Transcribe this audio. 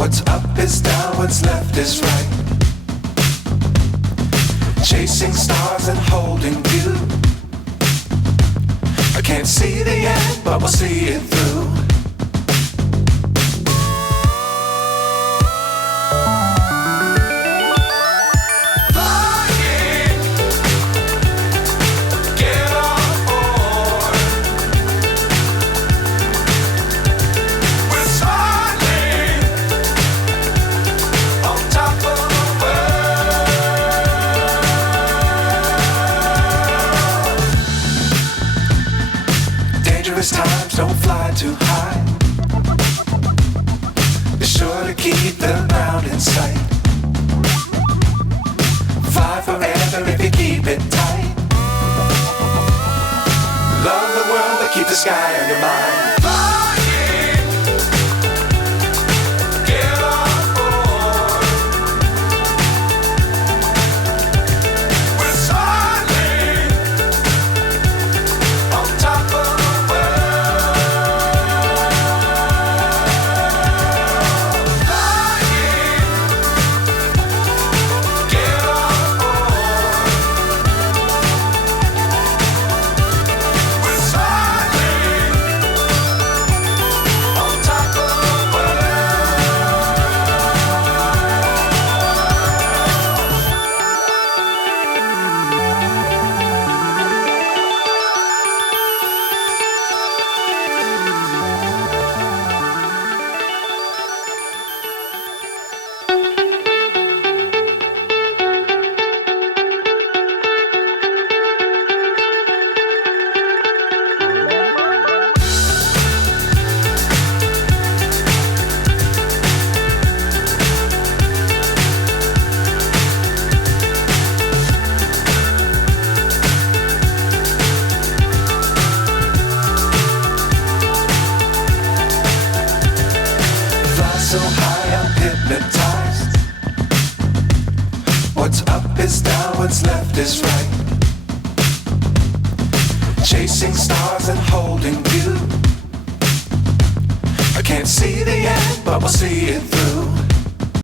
What's up is down, what's left is right. Chasing stars and holding you. I can't see the end, but we'll see it through. Times don't fly too high. Be sure to keep the ground in sight. Fly forever if you keep it tight. Love the world but keep the sky on your mind. So high I'm hypnotized. What's up is down, what's left is right. Chasing stars and holding you. I can't see the end, but we'll see it through.